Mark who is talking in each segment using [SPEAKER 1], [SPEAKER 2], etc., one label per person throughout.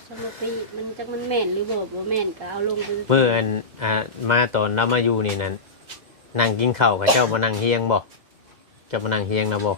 [SPEAKER 1] สมปีมันจักมันแม่นหรือบ่แม่นก็เอาลงไป
[SPEAKER 2] เมื่ออันมาตอนเรามาอยู่นี่นั้นนั่งกินข้าวกับเจ้ามานั่งเฮียงบ่เจ้ามานั่งเฮียงนะบ่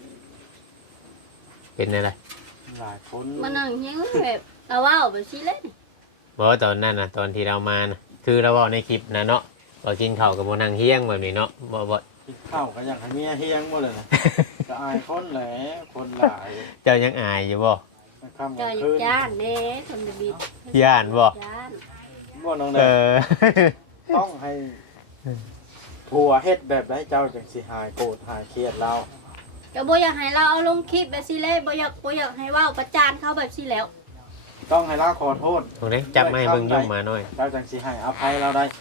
[SPEAKER 2] เป็นอะไร
[SPEAKER 3] หลายคน
[SPEAKER 1] มานั่งเฮียงแบบเอาเว้าแบบซี่เลย
[SPEAKER 2] บ่ตอนนั้นน่ะตอนที่เรามานะคือเราบอกในคลิปนะเนาะเรากินข้าวกับมานั่งเฮียงแบบนี้เนาะบ่
[SPEAKER 3] กินข้าวก็อยากให้เมียเฮียงหมดเลยนะ ก็อายคนแหละคนหลาย
[SPEAKER 2] เจ้ายังอายอยู่บ่
[SPEAKER 3] ค่ำก
[SPEAKER 1] ก็
[SPEAKER 3] ลาง
[SPEAKER 1] อยู่
[SPEAKER 3] คืน
[SPEAKER 1] จ้านแน่คนจะบิด
[SPEAKER 2] ย่านบ่
[SPEAKER 1] จ้าน
[SPEAKER 3] บ่น้อง
[SPEAKER 2] เอ
[SPEAKER 3] แดง
[SPEAKER 2] อ
[SPEAKER 3] ต้องให้ผัวเฮ็ดแบบได้เจ้าจังสิหายโกรธหายเครียดเรา
[SPEAKER 1] ก็บ่อยากให้เราเอาลงคลิปแบบซี่เลยบ่อยากให้เว้าประจานเขาแบบซี่แล้ว
[SPEAKER 3] ต้องให้เราขอโทษ
[SPEAKER 2] ตรงนี้จับไม้เบิ่งยุ่งมาหน่อย
[SPEAKER 3] เจ้าจังสิให้อภัยเราได้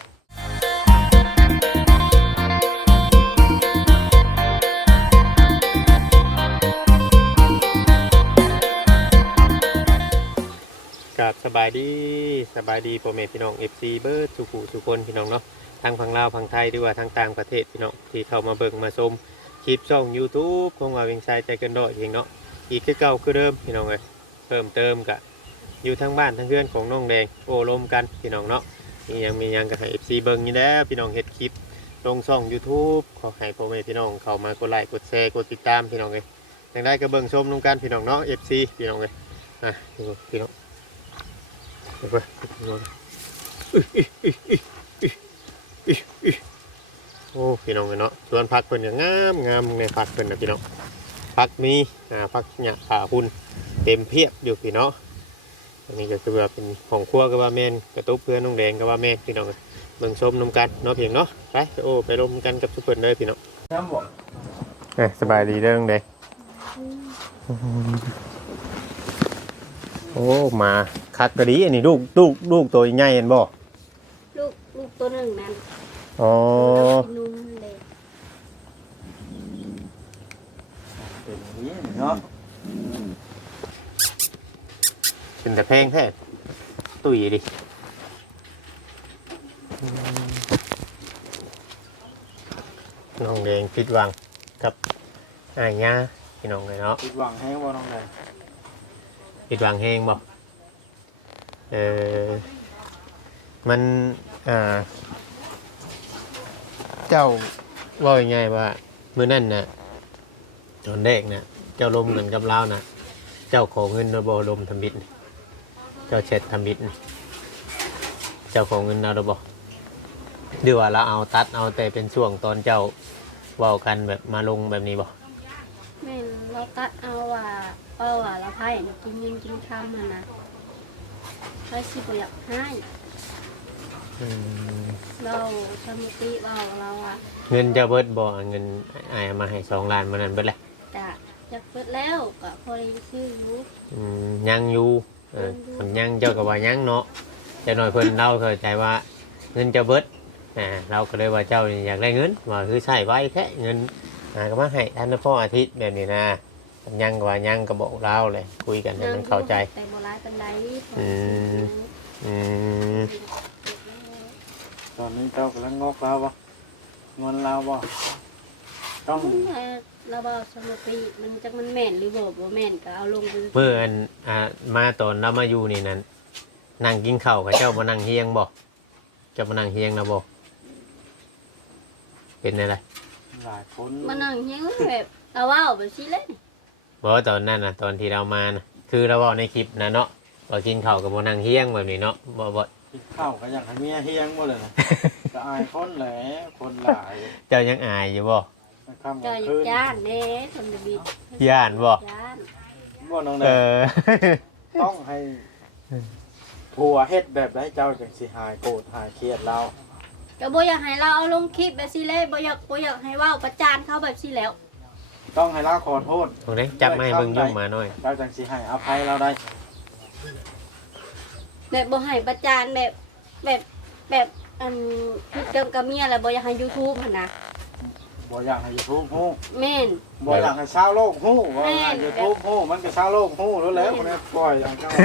[SPEAKER 2] กับสบายดีพ่อแม่พี่น้อง FC เบิร์ดทุกคนพี่น้องเนาะทางฝั่งลาวฝั่งไทยหรือว่าทางต่างประเทศพี่น้องที่เข้ามาเบิ่งมาชมคลิปช่อง YouTube ของว่าเวียงชายใจเกินดอยเองเนาะอีกคือเก่าคือเดิมพี่น้องเอ้ยเพิ่มเติมกะอยู่ทั้งบ้านทั้งเพื่อนของน้องแดงโอ้ลมกันพี่น้องเนาะมียังก็ให้ FC เบิ่งอยู่แล้วพี่น้องเฮ็ดคลิปลงช่อง YouTube ขอให้พ่อแม่พี่น้องเข้ามากดไลค์กดแชร์กดติดตามพี่น้องเอ้ยจังได้ก็เบิ่งชมนำกันพี่น้องเนาะ FC พี่น้องเอ้ยพี่น้องไปโอ้พี่น้องเนาะสวนผักเพิ่นก็งามในผักเพิ่นนะพี่น้องผักมีผักหญ้าป่าหุ่นเต็มเพียบอยู่พี่น้องอันนี้ก็คือว่าเป็นของครัวก็ว่าแม่นกระตุกเพื่อนน้องแดงก็ว่าแม่นพี่น้องเบิ่งชมนำกันเนาะเพียงเนาะไปโอ้ไปร่วมกันกับทุกคนเลยพี่น้อง
[SPEAKER 3] น้ำบอก
[SPEAKER 2] สบายดีเด้อน้องแดงโอ้มาคักกะดีอันนี้ลูกตัวใหญ่เห็นบ่
[SPEAKER 1] ลูกตัวหนึงนั่น
[SPEAKER 2] อ๋อ
[SPEAKER 1] นุ่มเลย
[SPEAKER 3] เป็นอย่างนี้เนาะ
[SPEAKER 2] เป็นแต่เพลงแท้ตุ๋ยดิน้องแดงผิดหวังกับอ้ายย่าพี่น้องเลยเนาะ
[SPEAKER 3] ผิดหวังให้บ่น้องแดง
[SPEAKER 2] ผิดหวังแฮงบ่มันเจ้าว่ายังไงว่ามื้อนั้นน่ะตอนแรกน่ะเจ้าลมเงินกับเราน่ะเจ้าขอเงินเราบ่ลมทำบิดนี่เจ้าเช็ดทำบิดนี่เจ้าขอเงินเราบ่หรือว่าเราเอาตัดเอาแต่เป็นช่วงตอนเจ้าเว้ากันแบบมาลงแบบนี้บ่
[SPEAKER 1] แม่นเราตัดเอาว่าเราไผน่ะกินเงินกินคำนั่นน่ะเราสิบ่อยากให้เราสมติเว้าเราอ่ะ
[SPEAKER 2] เงินเจ้าเบิดบ่เงินอายเอามาให้2 ล้านมื้อนั้นเบิดแหละ
[SPEAKER 1] จะจักเปิดแล้วก็พอได้ซื้ออยู่
[SPEAKER 2] ยังอยู่มันยังเจ้าก็ว่ายังเนาะแต่หน่อยเพิ่นเล่าเข้าใจว่าเงินเจ้าเบิดเราก็เลยว่าเจ้าอยากได้เงินว่าคือใช้ไว้แค่เงินก็มาให้ท่านพ่ออาทิตย์แบบนี้นะยังก็ว่ายังก็บอกเราเลยคุยกันให้มันเข้าใจ
[SPEAKER 1] แต่บ่ร้ายปานใด
[SPEAKER 2] อืม
[SPEAKER 3] ตอนนี้เจ้ากำลังงอกเราบ่งอนเราบ่ต้อง
[SPEAKER 1] เราบอกสมปีมันจักมันแม่นหรือบ่แม่นก็เอาลงไป
[SPEAKER 2] เมื่อมาตอนเรามาอยู่นี่นั้นนั่งกินข้าวกับเจ้ามานั่งเฮียงบ่เจ้ามานั่งเฮียงนะบ่เป็นอะไร
[SPEAKER 3] หลายคน
[SPEAKER 1] มานั่งเฮียงแบบเอาเว้าแบบซี่เลย
[SPEAKER 2] บอกว่าตอนนั้นนะตอนที่เรามานะคือเราบอกในคลิปนะเนาะเรากินข้าวกับโมนังเฮียงแบบนี้เนาะบอก
[SPEAKER 3] กินข้าวก็อยากให้เมียเฮียงหมดเลยนะ ก็อายคนแหละคนหลาย
[SPEAKER 2] เจ้ายังอายอยู่บ่
[SPEAKER 3] ค่ำก
[SPEAKER 1] ก็
[SPEAKER 3] ลาง
[SPEAKER 1] อยู่
[SPEAKER 3] คืน
[SPEAKER 1] จ้านแน่คนจะบิด
[SPEAKER 2] ย่านบ่
[SPEAKER 1] ย่าน
[SPEAKER 3] บ่น้องแด
[SPEAKER 2] เอง อ
[SPEAKER 3] ต้องให้ผัวเฮ็ดแบบได้เจ้าจังสิหายโกรธหายเครียดเรา
[SPEAKER 1] ก็บ่อยากให้เราเอาลงคลิปแบบซี่เลยบ่อยากให้เว้าประจานเขาแบบซี่แล้ว
[SPEAKER 3] ต้องให้เราขอโทษ
[SPEAKER 2] ตรงนี้จับไม้เบิ่งยุ่งมาหน่อย
[SPEAKER 3] เจ้าจังสิให้อภัยเราได้
[SPEAKER 1] แบบบ่ให้ประจานแบบอันพูดกับเมียแล้วบ่อยากให้ YouTube หั่นน่ะ
[SPEAKER 3] บ่อยากให้ YouTube ฮู้
[SPEAKER 1] แม่น
[SPEAKER 3] บ่อยากให้ชาวโลกฮู้บ่อยากให้
[SPEAKER 1] แม่
[SPEAKER 3] YouTube ฮู้มันก็ชาวโลกฮู้แล้วมันปล่อยอย่างเจ้า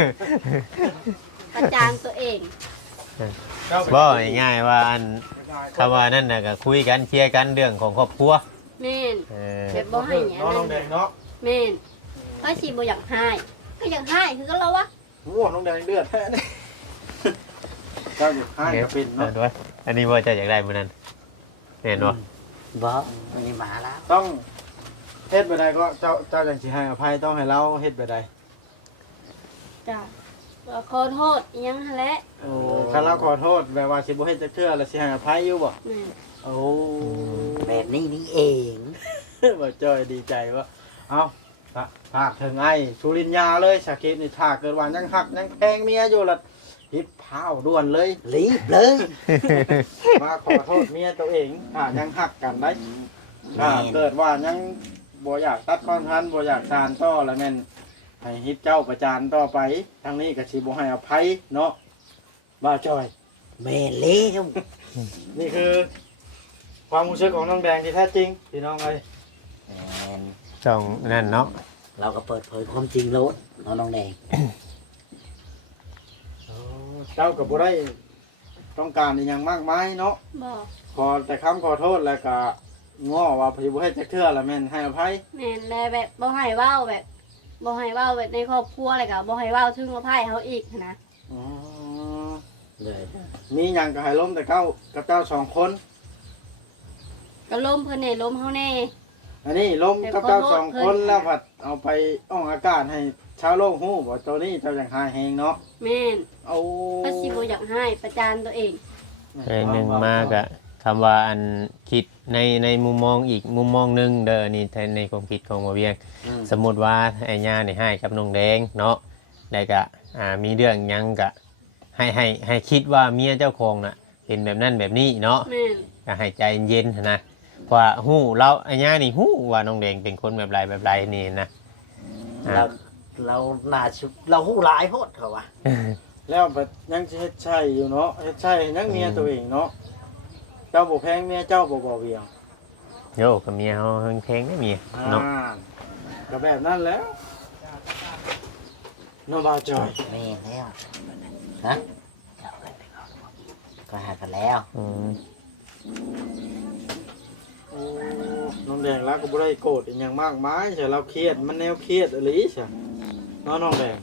[SPEAKER 1] ประจานตัวเอง
[SPEAKER 2] บ่ง่ายๆว่าอันคำว่านั่นน่ะก็คุยกันเคลียร์กันเรื่องของครอบครัว
[SPEAKER 1] แม่น
[SPEAKER 2] เออ
[SPEAKER 1] แบบบ่ให้หยัง
[SPEAKER 3] น้องแดงเนาะ
[SPEAKER 1] แม่นก็สิบ่อยากให้ก็อยากให้คือก็เราวะ
[SPEAKER 3] โอ้น้องแดงเดือดแท้นี่เจ้าอยู่ข้างก็เป็นเนาะ
[SPEAKER 2] ด้วยอันนี้ว่าจะอยากได้มื้อนั้นแน่นอน
[SPEAKER 4] บ่อันนี้มาแล้ว
[SPEAKER 3] ต้องเฮ็ดไปใดก็เจ้าจังสิให้อภัยต้องให้เราเฮ็ดไปใด
[SPEAKER 1] จ้ะว่าขอโทษอิหยังหั่นแหละ
[SPEAKER 3] โอ้คันเราขอโทษแบบว่าสิบ่เฮ็ดจักเทื่อแล้วสิให้อภัยอยู่บ่
[SPEAKER 1] แม่น
[SPEAKER 3] โอ้
[SPEAKER 4] แบบนี้นี่เอง
[SPEAKER 3] บ่จ้อยดีใจว่าเอ้าภาคถึงไอ้สุรินยาเลยสาคิดนี่ถ้าเกิดว่ายังหักยังแพงเมียอยู่ละฮิบเผาด่วนเลย
[SPEAKER 4] รีบเลย
[SPEAKER 3] มาขอโทษเมียตัวเองถ้ายังหักกันได้ถ้าเกิดว่ายังบ่อยากตัดความพันบ่อยากทานต่อแล้วแม่นให้ฮิบเจ้าประจานต่อไปทางนี้ก็สิบ่ให้อภัยเนาะบ่าวจอย
[SPEAKER 4] แม่เลี้ยว
[SPEAKER 3] นี่คือความรู้สึกของน้องแดงที่แท้จริงพี่น้องเอ้ย
[SPEAKER 4] แม่น
[SPEAKER 2] จ้องนั่นเนาะ
[SPEAKER 4] เราก็เปิดเผยความจริงโลดน้องแดง
[SPEAKER 3] เจ้าก็บ่ได้ต้องการอีหยังมากมายเนาะ
[SPEAKER 1] บ่
[SPEAKER 3] ขอแต่คำขอโทษแล้วก็ง้อว่าพี่บ่ให้จักเทื่อละแม่นให้อภัย
[SPEAKER 1] แม่นแล้วแบบบ่ให้เว้าแบบบ่ให้เว้าแบบในครอบครัวอะไรก็บ่ให้เว้าถึงอภัยเขาอีกนะ
[SPEAKER 3] อ๋อ
[SPEAKER 4] เลย
[SPEAKER 3] มีหยังก็ให้ล้มแต่เก้ากับเจ้าสองคน
[SPEAKER 1] ก็ล้มเพิ่นแน่ล้มเฮาแน่
[SPEAKER 3] อันนี้ล้มกับเจ้าสองคนแล้วผัดเอาไปอ้องอากาศให้ชาวโลกฮู้ว่าตัวนี้เจ้าจังหาแฮงเนาะ
[SPEAKER 1] แม่น
[SPEAKER 3] เอา
[SPEAKER 1] ก็สิบ่อยากให้ประจานตัวเอง
[SPEAKER 2] ไอ้หนึ่งมากอะคำว่าอันคิดในมุมมองอีกมุมมองหนึงเด้อนี่ในความคิดของบ่เวียง สมมุติว่าไอ้ย่านี่ให้กับน้องแดงเนาะแล้วก็มีเรื่องหยังก็ให้คิดว่าเมียเจ้าของน่ะเป็นแบบนั้นแบบนี้เนาะ
[SPEAKER 1] แม่น
[SPEAKER 2] ก็ให้ใจเย็นๆนะเพราะว่าฮู้เราไอ้ย่านี่ฮู้ว่าน้องแดงเป็นคนแบบไรนี่นะ
[SPEAKER 4] เราหน้าชุบเราหู้หลายโพดเขาว่า
[SPEAKER 3] แล้วบัดยังสิเฮ็ดใช่อยู่เนาะเฮ็ดใช่ยังเมียตัวเองเนาะเจ้าบ่แพงเมียเจ้าบ่เวียง
[SPEAKER 2] โยกับเมียเฮาแข็งได้เมียเนาะ
[SPEAKER 3] ก็แบบนั้นแล้วน้องบ่าวจอย
[SPEAKER 4] แม่แล้วฮะก็หากันแล้ว
[SPEAKER 2] อืม
[SPEAKER 3] โอ้น้องแดงแล้วก็บ่ได้โกรธอีหยังมากมายใช่เราเครียดมันแนวเครียดอีหลีใช่เนาะน้องแดง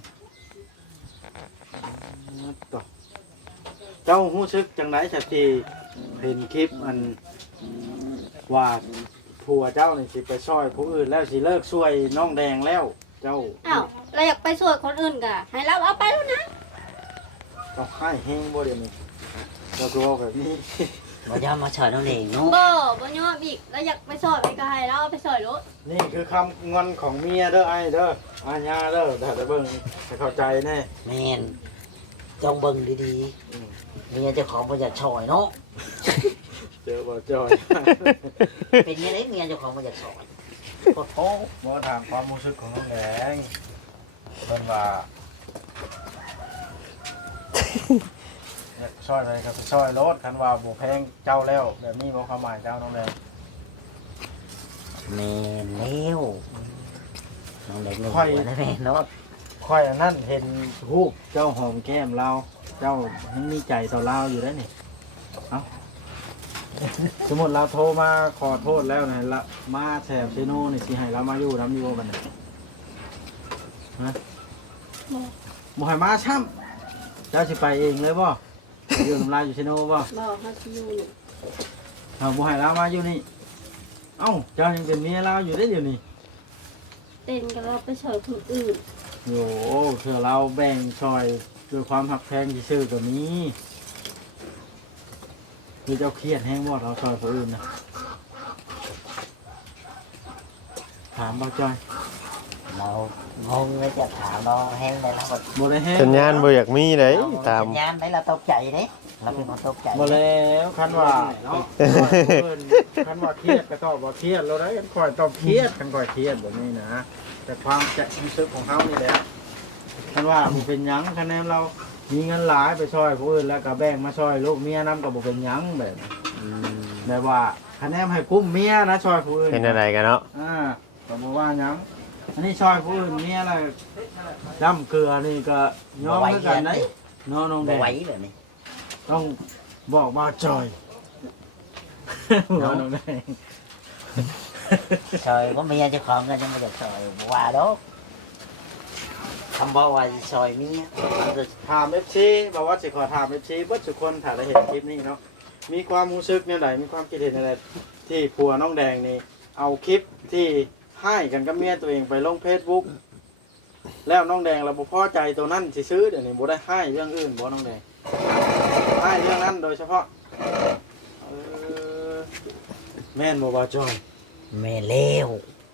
[SPEAKER 3] ต่อเจ้ารู้สึกจังได๋สักทีเห็นคลิปอันว่าผัวเจ้านี่สิไปช่วยผู้อื่นแล้วสิเลิกช่วยน้องแดงแล้ว เจ้า
[SPEAKER 1] อ้าวเราอยากไปสวดคนอื่นก็ให้เราเอาไปแล้วนะ
[SPEAKER 3] ต้องให้แฮงบ่เดี๋ยวนี้เราก็เว้าแบบนี้
[SPEAKER 4] มาย่ามาเฉยน้องแดงเนาะ
[SPEAKER 1] บ่ยอมอีกเราอยากไปสวดไปก็ให้เราเอาไปสวดรถ
[SPEAKER 3] นี่คือคำงอนของเมียเด้อไอ้เด้ออาญาเด้อแต่เบิ่งให้เข้าใจแน่
[SPEAKER 4] แม่นจองเบิ่งดีๆเมียเจ้าของบ่อยากฉอยเนาะ
[SPEAKER 3] เจอบ่จอย
[SPEAKER 4] เป็นยังไงเมียเจ้าของบ่อยากฉอยโคตรโต
[SPEAKER 3] บ่ถามความรู้สึกของน้องแดงเพิ่นว่าอยากช่วยอะไรก็ไปช่วยรถคันว่าบ่แพงเจ้าแล้ว แบบนี้บ่ความหมายเจ้าน้องแดง
[SPEAKER 4] แม่นแล้วน้องแดงเลยหัวนะแม่เนาะ
[SPEAKER 3] ค่อยอันนั้นเห็นรูปเจ้าหอมแก้มเราเจ้ายังมีใจต่อเราอยู่ได้อนี่เอ้าสมมุติเราโทรมาขอโทษแล้วนะละมาแถบซีโน่นี่สิให้เรามาอยู่นำอยู่บ่บัดนี้ฮะ บ่ให้มาช้ำเจ้าสิไปเองเลยบ่อยู่น้ำลายอยู่เชโนบ่
[SPEAKER 1] บ่เฮาสิอยู่นี่
[SPEAKER 3] เอาบ่ให้เรามาอยู่นี่เอ้าเจ้ายังเป็นเมียเราอยู่ได้เดี๋ยวนี้
[SPEAKER 1] เต้นก็เราไปสวดคนอื่น
[SPEAKER 3] โอ้เถื่อเราแบ่งซอยด้วยความหักแพงที่ซื้อก็มีคือเจ้าเครียดแห้งบ่เราซอยคนอื่นนะถามบ่จอย
[SPEAKER 4] เรางงเลยจะถามเราแห้งได้แล้วแบบ
[SPEAKER 3] บ่ได้แห้ง
[SPEAKER 2] สัญญาณบ่อยากมีเลยตาม
[SPEAKER 4] สัญญาณได้เราตกใจเด้เราเป็นคนตกใจ
[SPEAKER 3] บ่แล้วคันว่าเนาะคันว่าเครียดก็ตอบว่าเครียดเราได้กันก่อยตอบเครียดกันก่อยเครียดแบบนี้นะแต่ความจะรู้สึกของเฮานี่แหละคันว่าบ่เป็นหยังคะแนนเรามีเงินหลายไปช่วยผู้อื่นแล้วก็แบ่งมาช่วยลูกเมียนำก็บ่เป็นหยังแบบแบบว่าคะแนนให้กุ้มเมียนะช่วยผู้อื่น
[SPEAKER 2] เป็นอะไรกันเนาะ
[SPEAKER 3] ก็บ่ว่าหยังอันนี้ช่วยผู้อื่นเมียอะไรจ้ำเกลือนี่ก็ยอมคือกันได้เนาะน้องแด
[SPEAKER 4] บ่
[SPEAKER 3] ง
[SPEAKER 4] ไหวเลยนี่
[SPEAKER 3] ต้องบอกมาจอยว่าน้องแดง
[SPEAKER 4] ซอยก็เมียเจ้าของก็ยังไม่อยากซอยบ่ว่าดอกคำว่าซอยเมียมันจะ
[SPEAKER 3] ถาม FC บอกว่าสิขอถาม FC เบิดทุกคนถ้าได้เห็นคลิปนี้เนาะมีความรู้สึกแนวใดมีความคิดเห็นแนวใดที่ผัวน้องแดงนี่เอาคลิปที่ให้กันกับเมียตัวเองไปลง Facebook แล้วน้องแดงเราบ่พอใจตัวนั้นสิซื้อเดี๋ยวนี้บ่ได้ให้เรื่องอื่นบ่น้องแดงให้เรื่องนั้นโดยเฉพาะแม่นบ่บ่าวจอย
[SPEAKER 4] แม่เลว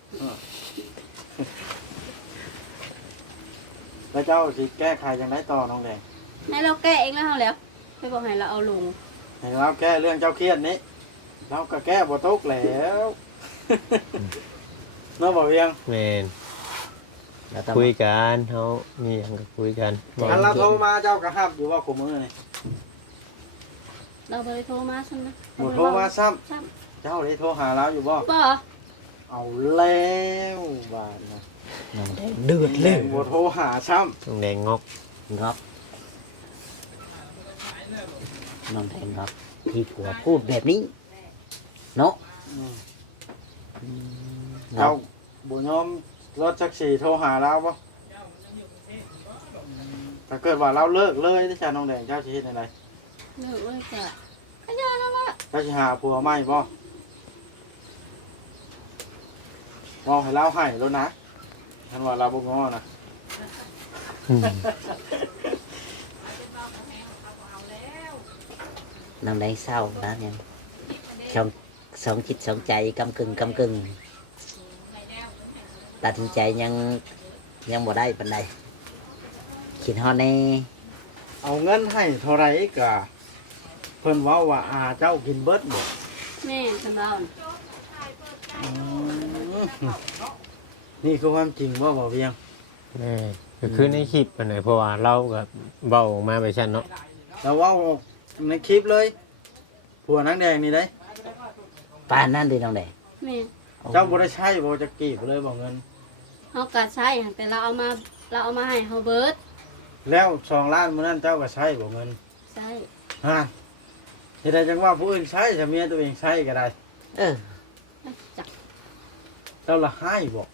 [SPEAKER 3] แล้วเจ้าสิแก้ไขจังไดต่อน้องแดง
[SPEAKER 1] ให้เราแก้เองแล้วเฮาแล้วไม่บอกให้เราเอาลง
[SPEAKER 3] ให้เราแก้เรื่องเจ้าเครียดนี้เราก็แก้บ่ตกแล้ว เนาะบ่เวียง
[SPEAKER 2] แม่น
[SPEAKER 4] แล้วต้อง
[SPEAKER 2] คุยกันเฮามีหยังก็คุยกัน
[SPEAKER 3] อันเราโทรมาเจ้าก็ฮับอยู่ว่าขมือนี่
[SPEAKER 1] เราบ่ได้โทรมาซั่นนะ
[SPEAKER 3] บ่โทรมาซ้ำ
[SPEAKER 1] ซ้
[SPEAKER 3] เจ้าได้โทรหาเราอยู่บ่
[SPEAKER 1] ำบ่
[SPEAKER 3] เอาแล้วบาดนะ
[SPEAKER 4] น้องแดงเดือดเลย
[SPEAKER 3] บ่โทรหาซ้
[SPEAKER 2] น้องแดงงอก
[SPEAKER 4] งอกน้องแดงงอกที่ผัวพูดแบบนี้เนาะ
[SPEAKER 3] ำเจ้าบ่ยอมรถแท็กซี่โทรหาเราบ่ถ้าเกิดว่าเราเลิกเลยที่ชาน้องแดงเจ้าสิเฮ็ดจังได
[SPEAKER 1] เลิกเลยจ้ะก็ยาแล้วล่ะ
[SPEAKER 3] เจ้าสิหาผัวใหม่บ่บอกให้เราให้แล้วนะท่านว่าเราบ่ง้อนะ
[SPEAKER 2] อืม
[SPEAKER 4] น้องแดงเศร้าแล้วเนี่ยสองจิตสองใจกำกึ่งตัดสินใจยังบ่ได้ปานใดคิดฮอดแน่
[SPEAKER 3] เอาเงินให้เท่าไหร่ก็เพิ่นเว้าว่าเจ้ากินเบิดบ่
[SPEAKER 1] แม่ฉันเล่าน่ะ
[SPEAKER 3] อืมนี่คือความจริงบ่บ่เวียง
[SPEAKER 2] ก็คือในคลิปอันไหนเพราะว่าเราก็เว้าออกมาไปซั่นเนาะ
[SPEAKER 3] แล้วเว้าในคลิปเลยผัวนางแดงนี่ได้
[SPEAKER 4] ป่านนั้นดิน้องแดง
[SPEAKER 1] แม่
[SPEAKER 3] เจ้าบ่ได้ใช้บ่จะกีบเลยบ่เงิน
[SPEAKER 1] เฮาก็ใช้แต่เราเอามาให้เฮาเบิด
[SPEAKER 3] แล้ว2 ล้านมื้อนั้นเจ้าก็ใช้บ่เงิน
[SPEAKER 1] ใช่
[SPEAKER 3] ฮะเฮ็ดได้จังว่าผู้อื่นใช้ถ้าเมียตัวเองใช้ก็ได้
[SPEAKER 4] เออ
[SPEAKER 1] จัก
[SPEAKER 3] เจ้าละให้บ่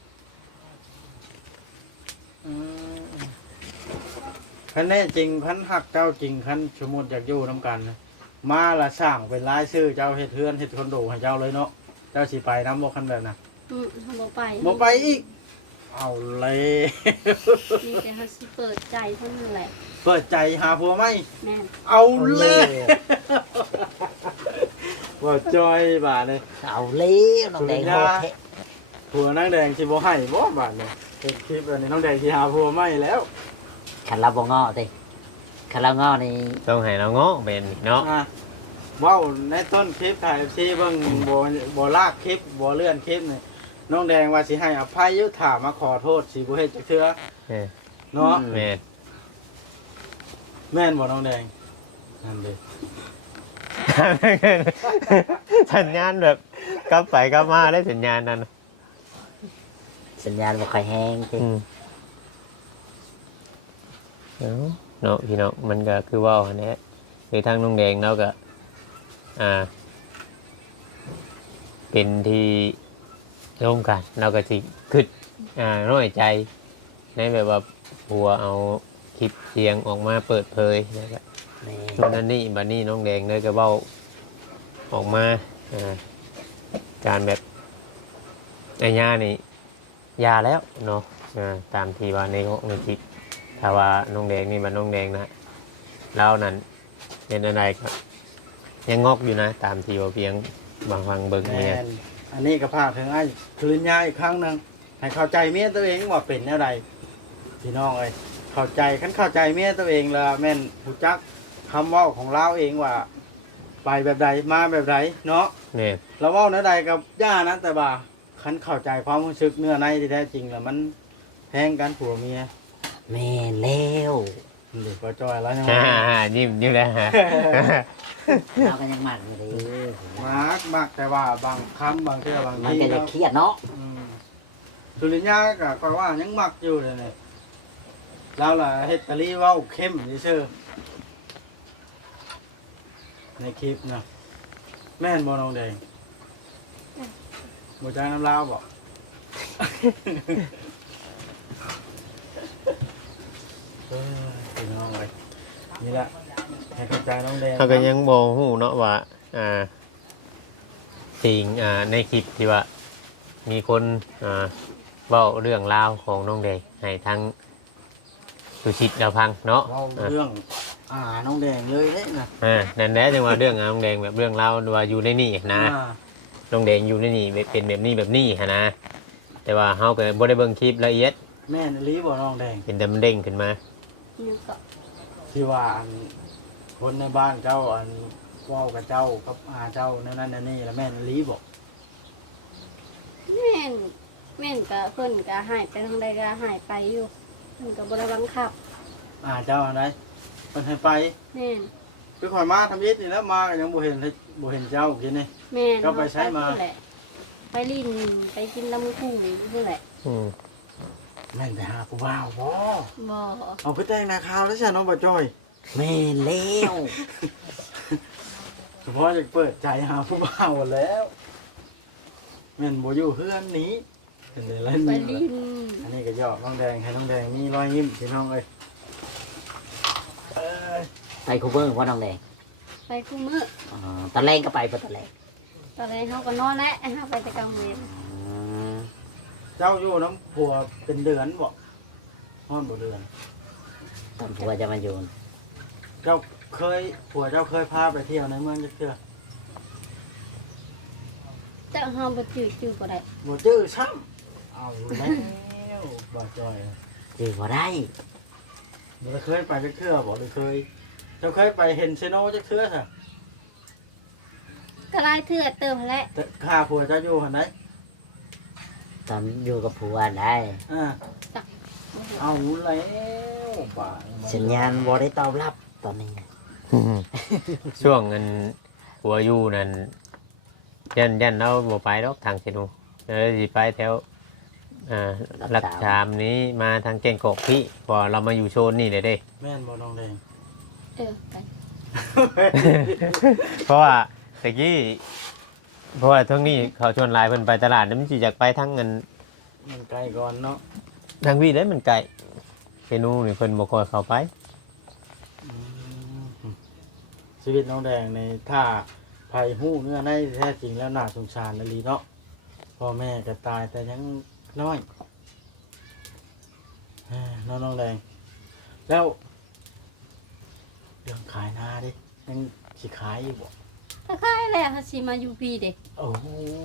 [SPEAKER 3] อืมคันแน่จริงคันฮักเจ้าจริงคันสมมุติอยากอยู่นํกันนะมาละสร้างเป็นรายชื่อเจ้าเฮ็ดเฮือนเฮ็ดคอนโดให้เจ้าเลยเนาะเจ้าสิไปนำบ่คันแบบน่ะ
[SPEAKER 1] เฮาบ่ไป
[SPEAKER 3] บ่ไปอีกเอาเลย
[SPEAKER 1] มีแต่เฮาสิเปิดใจเท่านั้นแหละ
[SPEAKER 3] เปิดใจหาผัวไหม
[SPEAKER 1] แม่น
[SPEAKER 3] เอาเลยว่าจอยบาดเลย
[SPEAKER 4] เอาเล้วน้องแดงโหดแท้
[SPEAKER 3] ผัวนางแดงสิบ่ให้บ่บาดเนี่ยเป็นคลิปอันนี้น้องแดงสิหาผัวไหมแล้ว
[SPEAKER 4] คันเราบ่ง้อติคันเราง้อนี่
[SPEAKER 2] ต้องให้เราเงาะเป็นเนาะ
[SPEAKER 3] อ่ะเว้าในต้นคลิปถ่าย FC เบิ่งบ่ลากคลิปบ่เลื่อนคลิปนี่น้องแดงว่าสิให้อภัยอยู่ถามมาขอโทษสิบ่เฮ็ดจักเทื่อ
[SPEAKER 2] เออ
[SPEAKER 3] เนาะ
[SPEAKER 2] แม่น
[SPEAKER 3] แม่นบ่น้องแดงนั่นเด้
[SPEAKER 2] สัญญาณแบบกลับไปกลับมาได้สัญญาณนั้น
[SPEAKER 4] สัญญาณบ่ค่อยแห้งติ
[SPEAKER 2] เนาะพี่น้องมันก็คือว่าอันนี้คือทางน้องแดงเราก็เป็นที่ร่วมกันเราก็สิคิดน้อยใจในแบบว่าหัวเอาคลิปเสียงออกมาเปิดเผยนะครับ
[SPEAKER 4] แม่
[SPEAKER 2] ช่วงนั้นนี่บัดนี้น้องแดงเลยก็เบ้าออกมาการแบบไอ้ย่านี่ยาแล้วเนาะตามที่ว่าในคลิปถ้าว่าน้องแดงนี่มันน้องแดงนะแล้วนั่นเป็นอะไรก็ยังงอกอยู่นะ ตามที่ว่าเพียงบางฟังเบิ่ง
[SPEAKER 3] แม่
[SPEAKER 2] เนี่ย
[SPEAKER 3] นอันนี้ก็พากถึงไอ้คืนยาอีกครั้งหนึงให้เข้าใจเมียตัวเองว่าเป็นอะไรพี่น้องเอ้ยเข้าใจคันเข้าใจเมียตัวเองแล้วแม่นรู้จักคำเว้าของเราเองว่า ไปแบบใดมาแบบใดเนาะ
[SPEAKER 2] เนี่ย
[SPEAKER 3] เราเว้าแนวใดกับย่านะแต่ว่าคันเข้าใจความรู้สึกเนื้อในที่แท้จริงแล้วมันแพงกันผัวเมีย
[SPEAKER 4] แม่แล้ว
[SPEAKER 3] เด็กก็จอยแล้วยัง
[SPEAKER 2] ยิ้มแล้วฮะ
[SPEAKER 4] เราก็ยังมันอยู่ดี
[SPEAKER 3] มักแต่ว่าบางคำบางเทื่อบาง
[SPEAKER 4] มัน
[SPEAKER 3] ที
[SPEAKER 4] ก็จะเครียดเนาะ
[SPEAKER 3] สุริยาก็ก็ว่ายังมักอยู่เลยเนี่ยแล้วล่ะเฮ็ดตะลีเว้าเข้มซื่อในคลิปนะแม่นบ่น้องแดงบ่จ้างน้ำลาวบ่พี่น้องเลยนี่แหละให้เข้าใจน้องแดง
[SPEAKER 2] เขาก็ยังบ่ฮู้เนาะว่าสิ่งในคลิปที่ว่ามีคนเว้าเรื่องราวของน้องแดงให้ทั้งสุชิตเราฟังเนาะ
[SPEAKER 3] เล่าเรื่องน้องแดงเลยเด้นะ
[SPEAKER 2] นั่นแหละจังว่าเรื่องน้องแดงแบบเรื่องราวว่าอยู่ในนี่นะน้องแดงอยู่ในนี่เป็นแบบนี้แบบนี้หั่นนะแต่ว่าเฮาก็บ่ได้เบิ่งคลิปละเอียด
[SPEAKER 3] แม่นอีหลีบ่น้องแดง
[SPEAKER 2] เป็นแต่มันเด้งขึ้นมา
[SPEAKER 1] นี่ก็
[SPEAKER 3] ที่ว่าคนในบ้านเจ้าเว้ากับเจ้ากับเจ้านั่นนั่นนี่แล้วแม่นอีหลีบ่
[SPEAKER 1] แม่นก็เพิ่นก็หายไปทางใดก็หายไปอยู่เพิ่นก็บ่ได้บังคับ
[SPEAKER 3] เจ้าอันใดเพิ่นให้ไป
[SPEAKER 1] แม่น
[SPEAKER 3] คือข่อยมาทำอิฐนี่แล้วมาก็ยังบ่เห็นเจ้ากินนี่
[SPEAKER 1] แม่น
[SPEAKER 3] ก็ไปใช้มา
[SPEAKER 1] เอไปพูดแหละไปลิ้นไปกินน้ำคู่นี่แหละ
[SPEAKER 2] อืม
[SPEAKER 3] แม่นไปหาผู้บ่าวบ่
[SPEAKER 1] บ่
[SPEAKER 3] เอาไปแต่งหน้าขาวแล้วใช่น้องบ่จ้อย
[SPEAKER 4] แม่นแล้ว
[SPEAKER 3] เฉพาะจะเปิดใจหาผู้บ่าวแล้วแม่นบ่อยู่เฮือนนี้เป็นได้ไร
[SPEAKER 1] ไป
[SPEAKER 3] นี่
[SPEAKER 1] ลิ้น
[SPEAKER 3] อันนี้ก็ยอกน้องแดงให้น้องแดงมีรอยยิ้มพี่น้องเอ้ยเอ้ย
[SPEAKER 4] ไปคูเบอร์ว่าน้องแดง
[SPEAKER 1] ไปคู่มื้อ
[SPEAKER 4] ตอนแรกก็ไปตอนแรก
[SPEAKER 1] ตอนแรกเฮาก็นอนแล้วเฮาไปแต่กลางเวร
[SPEAKER 3] เจ้าอยู่น้ำผัวเป็นเดือนบ่ฮ้อนบ่เดือน
[SPEAKER 4] ตอนผัวจะมาอยู่
[SPEAKER 3] เจ้าผัวเจ้าเคยพาไปเที่ยวในเมืองจักเทื่อ
[SPEAKER 1] แต่เฮาบ่จื้อบ่ได้
[SPEAKER 3] บ่จื้อซ้ำเอาอยู่แล้วบ่จอย
[SPEAKER 4] อยู่บ่ได้
[SPEAKER 3] บ่ได้เคยไปจักเทื่อบ่ได้เคยเจ้าเคยไปเห็นเซโนจักเทื่อซะ
[SPEAKER 1] ก็หลายเทื่อเติมแล้ว
[SPEAKER 3] แต่ข้าผัวเจ้าอยู่หั่นได
[SPEAKER 4] ตอนอยู่กับผัวได้
[SPEAKER 3] อ่า
[SPEAKER 1] บ่เห็น
[SPEAKER 3] เอาแล้วบ่า
[SPEAKER 4] สัญญาณบ่ได้ตอบรับตอนนี้
[SPEAKER 2] ช่วงเงินหัวอยู่นั่นยันเราบ่ไปดอกทางเซนูสิไปแถวหลักชามนี้มาทางเก่งกอกพี่พอเรามาอยู่โซนนี่เลยเด้
[SPEAKER 3] แม่นบ่น้องแดง
[SPEAKER 1] ไป
[SPEAKER 2] เพราะว่าตะกี้เพราะว่าทั้งนี้เขาชวนหลายเพิ่นไปตลาดนั้นมันสิอยากไปทั้งเงิน
[SPEAKER 3] มันไกลก่อนเนาะ
[SPEAKER 2] ทางพี่ได้มันไกลเซนูนี่เพิ่นบ่ค่อยเข้าไป
[SPEAKER 3] ชีวิตน้องแดงในถ้าภัยหู้เนื้อในแท้จริงแล้วน่าสงสารนะลีเนาะพ่อแม่ก็ตายแต่ยังน้อยน้องแดงแล้วเรื่องขายนาดิยังสิขายอยู่บ่
[SPEAKER 1] ถ้าคายแล้วเฮาสิมาอยู่พี่เด้
[SPEAKER 3] โอ้โห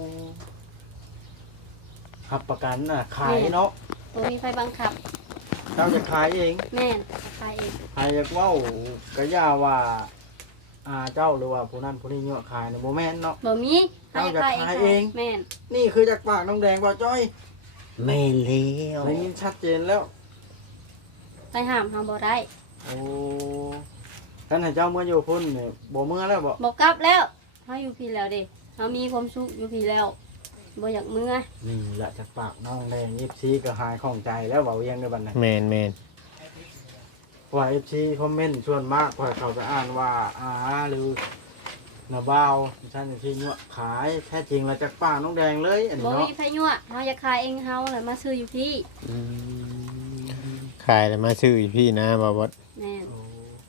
[SPEAKER 3] ขับประกันน่ะขายเนาะ
[SPEAKER 1] บ่มีไฟบังคับ
[SPEAKER 3] เจ้าจะขายเอง
[SPEAKER 1] แม่นขายเอง
[SPEAKER 3] ใครอยากเว้ากะย่าว่าเจ้าหรือว่าผู้นั้นผู้นี้เนาะขายในโมแมนเนาะ
[SPEAKER 1] บ่มี
[SPEAKER 3] เอาจะขายเอง
[SPEAKER 1] แม่น
[SPEAKER 3] นี่คือจากปากน้องแดงบ่จ้อย
[SPEAKER 4] แม่นแล้ว
[SPEAKER 3] ได้ยินชัดเจนแล้ว
[SPEAKER 1] ไปห้ามเฮาบ่ได้
[SPEAKER 3] โอ้ท่านให้เจ้าเมื่ออยู่พุ่นเนี่ยบ่เมื่อแล้วบ่
[SPEAKER 1] บ่กลับแล้วเฮาอยู่พี่แล้วเด้เฮามีความสุขอยู่พี่แล้วบ่อยากเมื่อ
[SPEAKER 3] นี่แหละจากปากน้องแดง FC ก็หายของใจแล้วเว้าเอียงในบัดนั้น
[SPEAKER 2] แม่น
[SPEAKER 3] ว่า FC คอมเมนต์ส่วนมากพอเขาไปอ่านว่าหรือนาบ่าวท่านที่ยั่วขายแท้จริงแล้วจากปากน้องแดงเลยอันนี้
[SPEAKER 1] บ่
[SPEAKER 3] เนาะ
[SPEAKER 1] มีไผยั่วเฮาอยากขายเองเฮาแล้วมาซื้ออยู่พี่
[SPEAKER 4] อืม
[SPEAKER 2] ขายแล้วมาซื้ออีพี่นะบ่บ่
[SPEAKER 1] แม่น
[SPEAKER 3] โอ้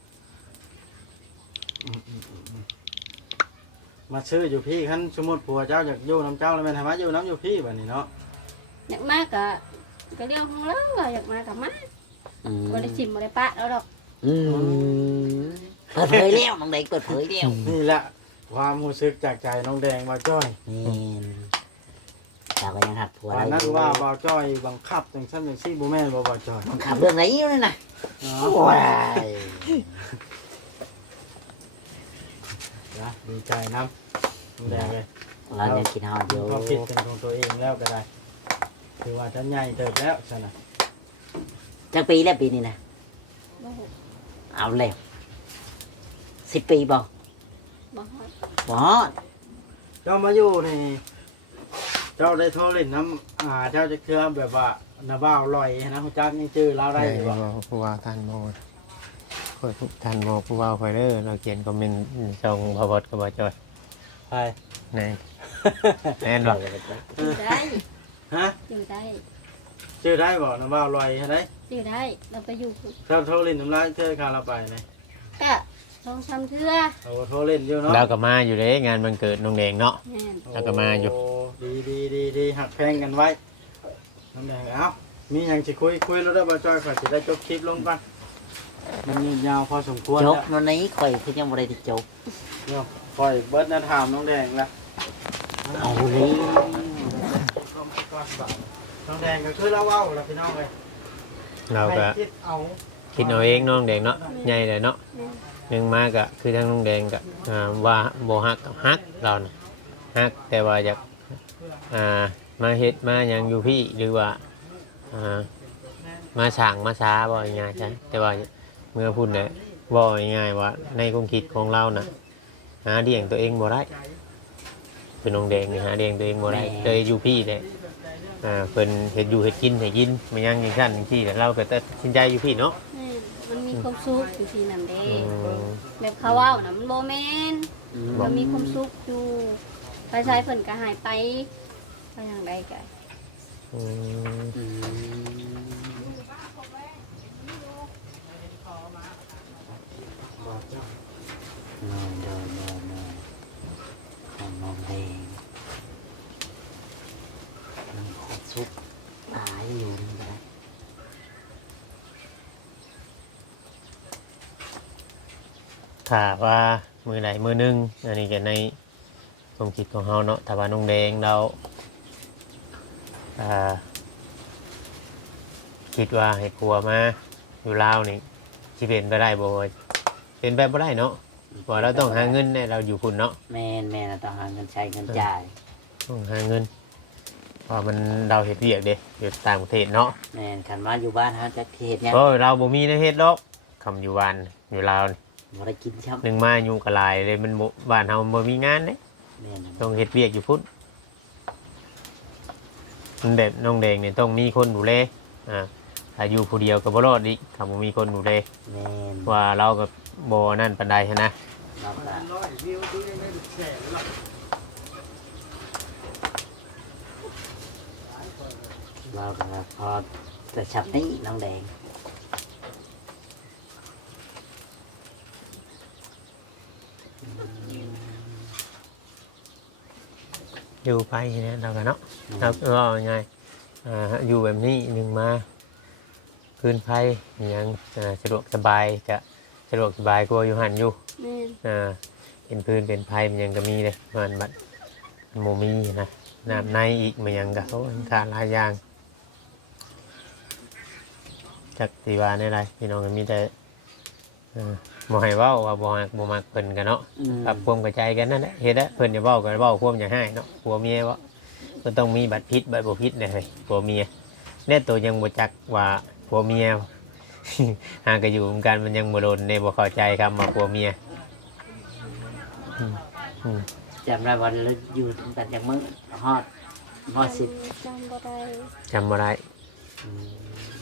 [SPEAKER 3] มาซื้ออยู่พี่คันสมมุติผัวเจ้าอยากอยู่น้ำเจ้าแล้วแม่นให้มาอยู่น้ำอยู่พี่บัดนี้เนาะ
[SPEAKER 1] อยากมาก็เรื่องของเราอะอยากมาก็มา
[SPEAKER 4] อืม
[SPEAKER 1] บ่ได้ชิมบ่ได้ปะแล้วดอก
[SPEAKER 4] อืมเปิดเผยแล้วน้องแดงเปิดเผยแล้ว
[SPEAKER 3] นี่แหละความรู้สึกจากใจน้องแดงบ่าวจ้อย
[SPEAKER 4] นี่เราก็ยังหักผัว
[SPEAKER 3] วัน
[SPEAKER 4] เรา
[SPEAKER 3] นั้น
[SPEAKER 4] อยู่
[SPEAKER 3] ว่าบ่าวจ้อยบังคับจังซั่นจังซี่บ่แม่นบ่บ่าวจ้อย
[SPEAKER 4] บังคับเรื่องไหนอยู่นั่นน่ะ
[SPEAKER 3] เนาะ
[SPEAKER 4] ว้าย
[SPEAKER 3] นะดีใจน้ำน้องแดงเลย
[SPEAKER 4] เรายังกินฮอดอยู่
[SPEAKER 3] ความคิดเป็นของตัวเองแล้วก็ได้ถือว่าท่านใหญ่เติบแล้วซั่นน่ะ
[SPEAKER 4] จักปีแล้วปีนี้นะ
[SPEAKER 1] บ่ฮู้
[SPEAKER 4] เอาแล้ว10 ปีบ่
[SPEAKER 1] บ่ฮอด
[SPEAKER 4] บ่
[SPEAKER 3] เจ้ามาอยู่นี่เจ้าได้โทรเล่นน้ำเจ้าจะเคลื่อนแบบว่าน้าบ่าวลอยนะฮู้จักนี่ชื่อเราได้อยู่บ่
[SPEAKER 2] ผู้ว่าท่านบ่ค่อยท่านบ่ผู้ว่าค่อยเด้อเราเขียนคอมเมนต์ช่องบ่บ่ก็บ่จอย
[SPEAKER 3] ใช่
[SPEAKER 2] แน่นบ่
[SPEAKER 1] อยู่ได้
[SPEAKER 3] ฮะ
[SPEAKER 1] อยู่ได้
[SPEAKER 3] ชื่อได้บ่น้ำว่าลอยได้
[SPEAKER 1] อยู่ได้เราไปอยู่
[SPEAKER 3] เจ้าโทรเล่นน้ำลายเจอการเราไปไหม
[SPEAKER 1] ก็ลองทำเทื่อ
[SPEAKER 3] โอ้โทรเล่นอยู่เนาะ
[SPEAKER 2] เราก็มาอยู่เด้งานวันเกิดน้องแดงเนาะ
[SPEAKER 1] แม่น
[SPEAKER 2] แล้วก็มาอยู่
[SPEAKER 3] โดีหักแพงกันไว้น้ำแดงเอ้ามีอย่างจะคุยแล้วได้บ่จ้อยขอจะได้จบคลิปลงก่อนมันยาวพอสมควร
[SPEAKER 4] จ
[SPEAKER 3] แล้ว
[SPEAKER 4] บวันนี้ข่อยคือยังบ่ได้ที่จบ
[SPEAKER 3] เนาะปล่อยเบิร์ดนาถามน้องแดงละ
[SPEAKER 4] เอาเลย
[SPEAKER 3] น้องแดงก็คือเราเว้าแล้วพี่น้องเลย
[SPEAKER 2] เราก็
[SPEAKER 3] ให้คิดเอา
[SPEAKER 2] คิดเอาเองน้องแดงเนาะใหญ่เลยเนาะ
[SPEAKER 1] แม่น
[SPEAKER 2] หนึ่งมาก็คือทางน้องแดงก็ว่าบ่ฮักกับฮักเรานะฮักแต่ว่าอยากมาเฮ็ดมาหยังอยู่พี่หรือว่ามาสั่งมาช้าบ่ง่ายๆใช่แต่ว่าเมื่อพูดเนี่ยบ่ง่ายๆว่าในความคิดของเราน่ะหาเลี้ยงตัวเองบ่ได้เป็นน้องแดงนี่หาเลี้ยงตัวเองบ่ได้เลยอยู่พี่เลยเพิ่นเฮ็ดอยู่เฮ็ดกินให้กินไม่ยังจังซั่นจังซี่แต่เราก็ตัดสินใจอยู่พี่เนาะ
[SPEAKER 1] แม่นมันมีความสุขอยู่ที่นั่นเด้
[SPEAKER 2] อืม
[SPEAKER 1] แบบเขาเว้าน่ะมันบ่แม่น
[SPEAKER 4] อืม
[SPEAKER 1] มันมีความสุขอยู่ไปใช้เพิ่นก็หายไปไปอย่างใดก็
[SPEAKER 2] อืม
[SPEAKER 4] อืมเดินของน้องแดงมันขอซุปตายอยู่นี่ก็ได้
[SPEAKER 2] ถ้าว่ามือไหนมือหนึงอันนี้ก็ในความคิดของเฮาเนาะถ้าว่าน้องแดงเราคิดว่าให้กลัวมาอยู่ลาวนี่สิเป็นไปได้บ่เป็นไปบ่ได้เนาะเพราะเราต้องหาเงินเนี่ยเราอยู่พุ่นเนาะ
[SPEAKER 4] แม่น่ะต้องหาเงินใช้เงินจ่าย
[SPEAKER 2] ต้องหาเงินเพราะมันเราเฮ็ดเวียกเด้อยู่ต่างประเทศเนาะ
[SPEAKER 4] แม่นคันว่าอยู่บ้านเฮาจะเฮ็ดหยัง
[SPEAKER 2] เพราะเราบ่มีในเฮ็ดดอกคำอยู่บ้านอยู่ลาวนี่
[SPEAKER 4] บ่ได้กินครับ
[SPEAKER 2] หนึงมาอยู่กะหลายเลยมันบ่บ้านเฮาบ่มีงานเด้
[SPEAKER 4] แม่นน่ะ
[SPEAKER 2] ต้องเฮ็ดเวียกอยู่พุ่นมันแบบน้องแดงเนี่ยต้องมีคนดูแลถ้าอยู่ผู้เดียวก็บ่รอดอีกถ้าบ่มีคนดูแล
[SPEAKER 4] แม่น
[SPEAKER 2] ว่าเราก็บ่นั่นปานใดหั้นนะ
[SPEAKER 4] เราก็
[SPEAKER 3] ร้อยวิวดูยังได้แสนหรอก
[SPEAKER 4] เราก็พอแต่ชับนี้น้องแดง
[SPEAKER 2] อยู่ไปเนี่ยเราก็เนาะเราก็ยังไงอยู่แบบนี้หนึงมาพื้นไผอิหยังสะดวกสบายก็สะดวกสบายกว่าอยู่หั่นอยู่
[SPEAKER 1] แม่น
[SPEAKER 2] เป็นพื้นเป็นไผ่มันยังก็มีเลยมันบัดมันโมมีนะน้ำในอีกมันยังก็โอ้ยขาดหลายอย่างจากตีวาในไรพี่น้องก็มีแต่บ่ให้เว้าว่าบ่ฮักบ่มักเพิ่นกันเนาะปรับความเข้าใจกันนั่นแหละเฮ็ดอะเพิ่นอย่าเว้ากันเว้าความอย่าให้เนาะผัวเมียเว้าก็ต้องมีบัตรพิษบัตรบ่พิษเนี่ยเฮ้ยผัวเมียเนี่ยตัวยังบ่จักว่าผัวเมีย หากก็อยู่กันมันยังบ่โดนเนี่ยบ่เข้าใจคำว่าผัวเมีย
[SPEAKER 4] จำได้วันเราอยู่ถึงกันจากมื้อฮอดสิบ
[SPEAKER 1] จำบ่ได้
[SPEAKER 2] จำบ่ได้
[SPEAKER 4] อืม